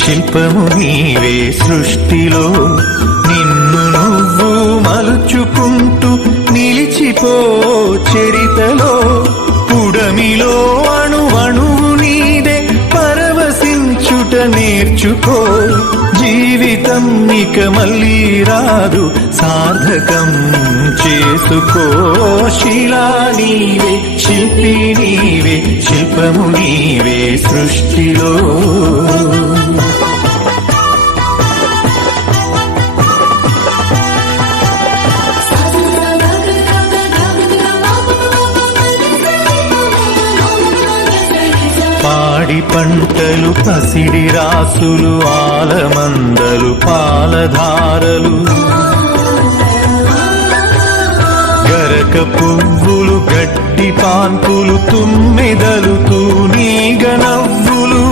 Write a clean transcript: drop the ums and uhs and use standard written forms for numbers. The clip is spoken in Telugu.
శిల్పము నీవే సృష్టిలో నిన్ను నువ్వు మలుచుకుంటూ నిలిచిపో చరితలో పుడమిలో అణువణువు నీదే పరవశించుట నేర్చుకో జీవితం ఇక మళ్ళీ రాదు సార్థకం చేసుకో శిలా నీవే శిల్పి నీవే శిల్పము నీవే సృష్టిలో పాడి పంటలు పసిడి రాసులు ఆలమందలు పాలధారలు గరక పువ్వులు గడ్డి పాన్పులు తుమ్మెదలు తూనీగ నవ్వులు